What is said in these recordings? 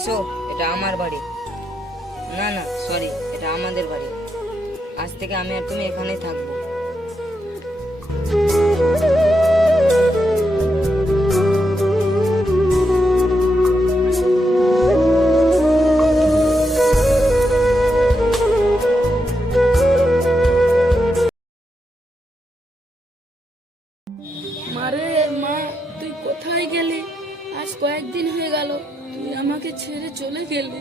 এসো, এটা আমার বাড়ি। না না সরি, এটা আমাদের বাড়ি। আজ থেকে আমি আর তুমি এখানেই থাকবো। মারে মা, তুই কোথায় গেলি? আজ কয়েকদিন হয়ে গেল তুই আমাকে ছেড়ে চলে গেলি।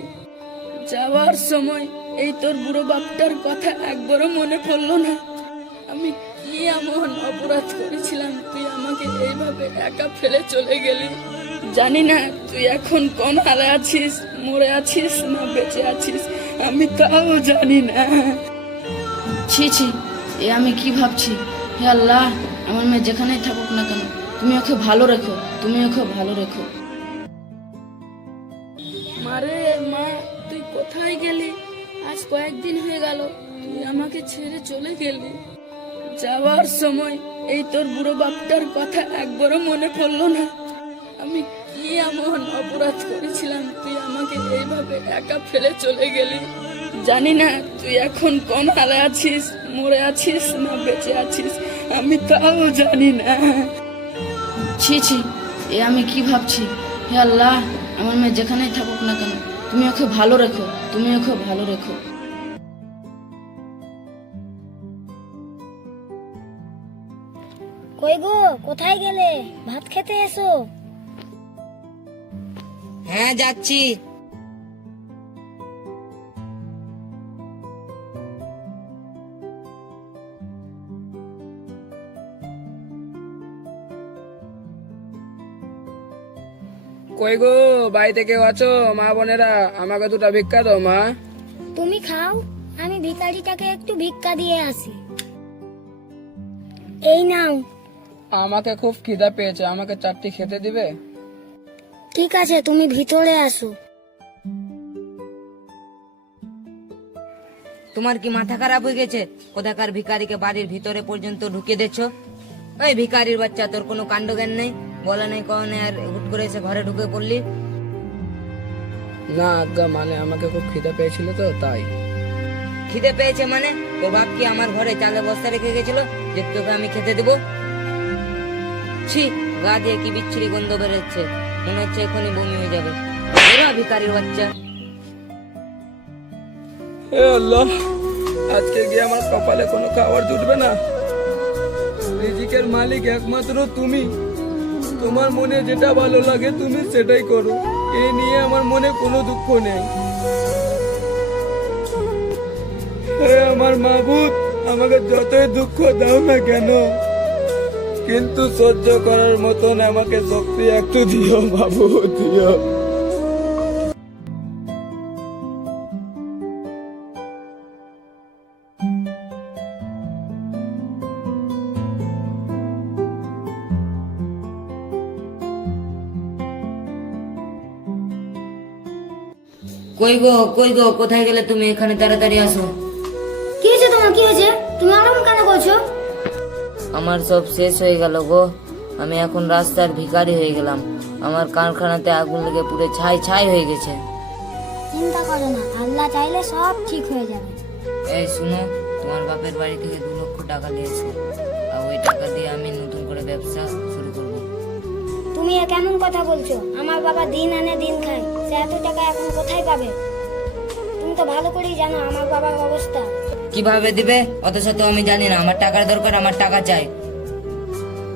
যাওয়ার সময় এই তোর বুড়ো বাপটার কথা একবারও মনে পড়লো না? আমি কি এমন অপরাধ করেছিলাম তুই আমাকে এইভাবে একা ফেলে চলে গেলি? জানি না তুই এখন কোন হালে আছিস, মরে আছিস না বেঁচে আছিস, আমি তাও জানি না। ছি ছি, এ আমি কি ভাবছি? হে আল্লাহ, আমার মেয়ে যেখানেই থাকুক না কেন তুমি ওকে ভালো রেখো, তুমি ওকে ভালো রেখো। মারে মা, তুই কোথায় গেলি? আজ কয়েকদিন হয়ে গেল তুই আমাকে ছেড়ে চলে গেলি। যাওয়ার সময় এই তোর বুড়ো বাপটার কথা একবারও মনে পড়লো না? আমি কি এমন অপরাধ করেছিলাম তুই আমাকে এইভাবে একা ফেলে চলে গেলি? জানি না তুই এখন কোন হালে আছিস, মরে আছিস না বেঁচে আছিস, আমি তাও জানি না। ছি ছি, এ আমি কি ভাবছি? হে আল্লাহ, আমার মেয়ে যেখানেই থাকুক না কেন তুমি ওকে ভালো রেখো, তুমি ওকে ভালো রেখো। কই গো, কোথায় গেলে? ভাত খেতে এসো। হ্যাঁ যাচ্ছি। কই গো, বাড়িতে কেউ আছো? মা বোনেরা, আমাকে দুটা ভিক্ষা দাও মা। তুমি খাও, আমি ভিখারিটাকে একটু ভিক্ষা দিয়ে আসি। এই নাও। আমাকে খুব খিদা পেয়েছে, আমাকে 4টি খেতে দিবে? ঠিক আছে, তুমি ভিতরে আসো। তোমার কি মাথা খারাপ হয়ে গেছে? কোথাকার ভিখারিকে বাড়ির ভিতরে পর্যন্ত ঢুকে দিচ্ছ? ওই ভিখারির বাচ্চা, তোর কোনো কাণ্ড জ্ঞান নেই, বলা নেই কখনো, আর হুট করে এসে ঘরে ঢুকে পড়লি। না আজ্ঞা, মানে আমাকে খুব খিদা পেয়েছিল তো তাই। খিদে পেয়েছে মানে? তোর বাপ কি আমার ঘরে চালের বস্তা রেখে গেছিল যে তোকে আমি খেতে দেবো? ছি, গা দিয়ে কি বিচ্ছিরি গন্ধ বেরোচ্ছে, মনে হচ্ছে এখনই বমি হয়ে যাবে। এরা ভিখারির বাচ্চা। হে আল্লাহ, আজকে গিয়ে আমার কপালে কোনো খাবার জুটবে না। রিজিকের মালিক একমাত্র তুমি। তোমার মনে যেটা ভালো লাগে তুমি সেটাই করো, এই নিয়ে আমার মনে কোনো দুঃখ নেই। হে আমার মাবুদ, আমাকে যতই দুঃখ দাও না কেন, কিন্তু সহ্য করার মতন আমাকে শক্তি একটু দিও মাবুদ, দিও। কই গো, কই গো, কোথায় গেলে তুমি? এখানে তাড়াতাড়ি আসো। কি হয়েছে তোমার? কি হয়েছে? তুমি আরাম কেন করছো? আমার সব শেষ হয়ে গেল গো। আমি এখন রাস্তার ভিখারি হয়ে গেলাম। আমার কারখানাতে আগুন লেগে পুরো ছাই ছাই হয়ে গেছে। চিন্তা করো না, আল্লাহ চাইলে সব ঠিক হয়ে যাবে। এই শুনো, তোমার বাপের বাড়ি থেকে 2 লক্ষ টাকা নিয়েছে, আর ওই টাকা দিয়ে আমি নতুন করে ব্যবসা শুরু করব। তুমি এ কেমন কথা বলছো? আমার বাবা দিন আনে দিন খায়, সে এত টাকা এখন কোথায় পাবে? তুমি তো ভালো করেই জানো আমার বাবার অবস্থা। কিভাবে দিবে? অথচ তো আমি জানি না। আমার টাকার দরকার, আমার টাকা চাই।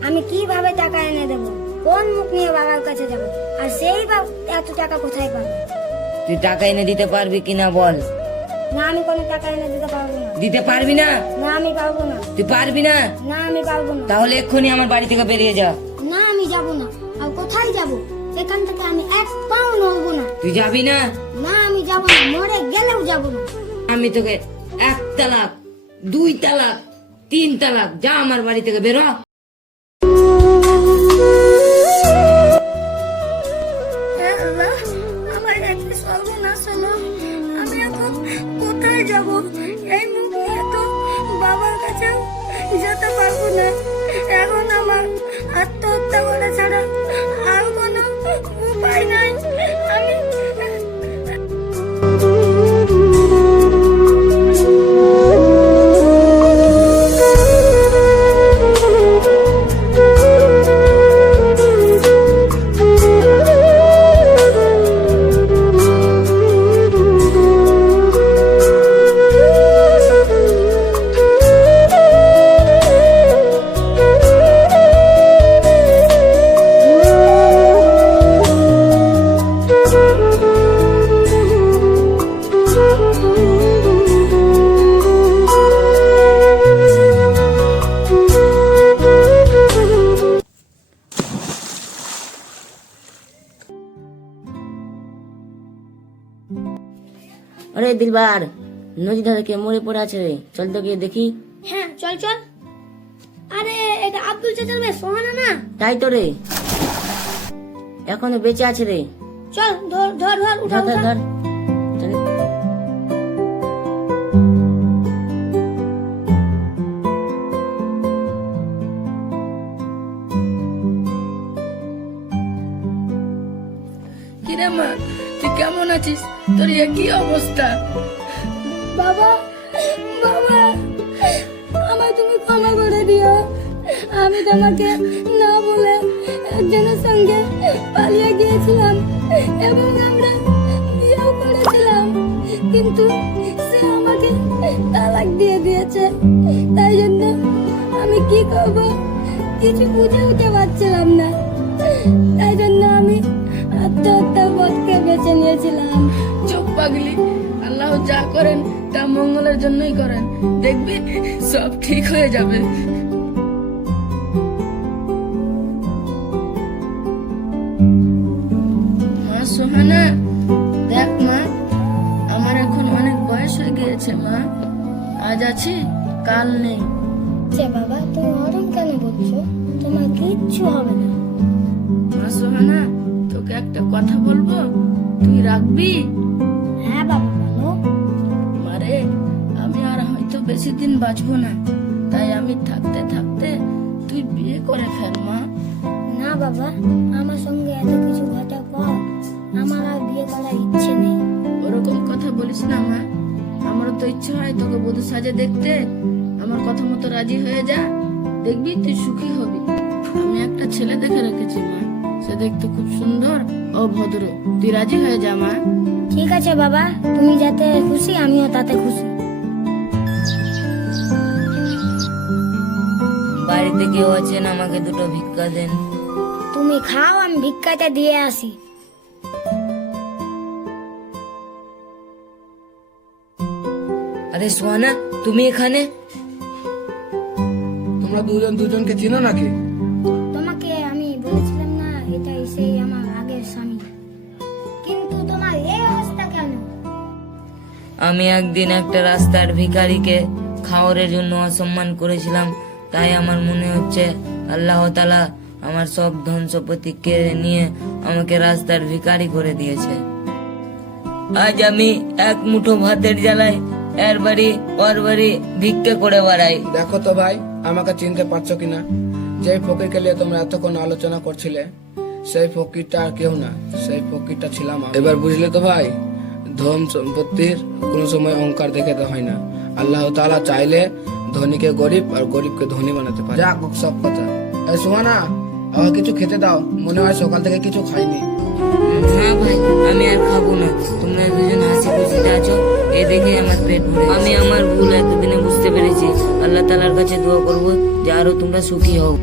আমি কিভাবে টাকা এনে দেবো? কোন মুখ নিয়ে বাবার কাছে যাবো? আর সেই বা এত টাকা কোথায় পাবে? তুই টাকা এনে দিতে পারবি কিনা বল? না, আমি কোনো টাকা এনে দিতে পারবো না। দিতে পারবি না? না, আমি পারবো না। তুই পারবি না? না, আমি পারবো না। তাহলে এক্ষুনি আমার বাড়ি থেকে বেরিয়ে যা। না, আমি যাব না। আর কোথায় যাব? এখান থেকে আমি এক পাও নড়বো না। তুই যাবি না? না, আমি যাব না, মরে গেলেও যাব না। আমি তোকে 1 তালাক, 2 তালাক, 3 তালাক, যা আমার বাড়ি থেকে বেরো। আল্লাহ, আমার একটা সর্বনাশ হলো। আমি এখন কোথায় যাব? এই মুখ নিয়ে তো বাবার কাছে যেতে পারবো না। এখন আমার আত্মহত্যা করা ছাড়া আর কোনো উপায় নাই। আমি দিলবার, নদী ধারে কে মরে পড়ে আছে রে, চল তো গিয়ে দেখি। হ্যাঁ চল চল। আরে এটা আব্দুল চাচার মেয়ে সোহানা না? তাই তো রে, এখনো বেঁচে আছে রে। চল ধর ধর ধর উঠা ধর ধর উঠা। ধর চল। কিরে মা, তুই কেমন আছিস? তোর এ কি অবস্থা? বাবা বাবা, আমায় তুমি ক্ষমা করে দিও। আমি তোমাকে না বলে একজনের সঙ্গে পালিয়ে গিয়েছিলাম এবং আমরা বিয়েও করেছিলাম, কিন্তু সে আমাকে তালাক দিয়ে দিয়েছে। তাই জন্য আমি কি করব কিছু বুঝে উঠতে পারছিলাম না। তাই জন্য আমি আত্মহত্যার পথকে বেছে নিয়েছিলাম। চুপ পাগলি, আল্লাহ যা করেন তা মঙ্গলের জন্যই করেন, দেখবি সব ঠিক হয়ে যাবে। মা সোহানা, দেখ মা, আমার এখন অনেক বয়স হয়ে গিয়েছে মা, আজ আছি কাল নেই। যে বাবা, তুমি ওরম কেন বলছো? তোমার কিচ্ছু হবে না। মা সোহানা, তোকে একটা কথা বলবো, তুই রাখবি? হ্যাঁ বাবা বলো। মারে, আমি আর হয়তো বেশি দিন বাঁচবো না, তাই আমি থাকতে থাকতে তুই বিয়ে করে ফেল মা। না বাবা, আমার সঙ্গে এত কিছু ঘটার পর আমার আর বিয়ে করার ইচ্ছে নেই। ওরকম কথা বলিস না মা, আমারও তো ইচ্ছে হয় তোকে বধূ সাজে দেখতে। আমার কথা মতো রাজি হয়ে যা, দেখবি তুই সুখী হবি। আমি একটা ছেলে দেখে রেখেছি মা, সে দেখতে খুব সুন্দর ও ভদ্র, তুই রাজি হয়ে যা মা। ঠিক আছে বাবা, তুমি যাতে খুশি আমিও তাতে খুশি। বাড়িতে কেউ আছেন, আমাকে দুটো ভিক্ষা দেন। তুমি খাও, আমি ভিক্ষাটা দিয়ে আসি। আরে সোহানা, তুমি এখানে? তোমরা দুজন দুজনকে চিনো নাকি? তোমাকে আমি বলেছিলাম না এটাই সেই আমার আগের স্বামী, কিন্তু তোমার এই অবস্থা কেন? আমি একদিন একটা রাস্তার ভিখারিকে খাওয়ারের জন্য অসম্মান করেছিলাম, তাই আমার মনে হচ্ছে আল্লাহ তাআলা আমার সব ধন সম্পত্তি কেড়ে নিয়ে আমাকে রাস্তার ভিখারি করে দিয়েছে। আজ আমি এক মুঠো ভাতের জ্বালায় এর বাড়ি ওর বাড়ি ভিক্ষা করে বেড়াই। দেখো তো ভাই, আমাকে চিনতে পারছো কিনা? যে ফকিরকে নিয়ে তোমরা এতক্ষণ আলোচনা করছিলে, সেই ফকিরটা আর কেউ না, সেই ফকিরটা ছিলাম আমি। এবার বুঝলে তো ভাই, ধন সম্পত্তির কোনো সময় অহংকার দেখাতে হয় না। আল্লাহ তাআলা চাইলে ধনীকে গরিব আর গরিবকে ধনী বানাতে পারে। যাক সব কথা। এই সোহানা, আমাকে কিছু খেতে দাও, মনে হয় সকাল থেকে কিছু খাইনি। না ভাই, আমি আর খাবো না। তোমরা দুজন হাসি খুশিতে আছো, এ দেখে আমার পেট ভরে। আমি আমার ভুল এতদিনে বুঝতে পেরেছি। আল্লাহ তাআলার কাছে দোয়া করবো যে আরো তোমরা সুখী হও।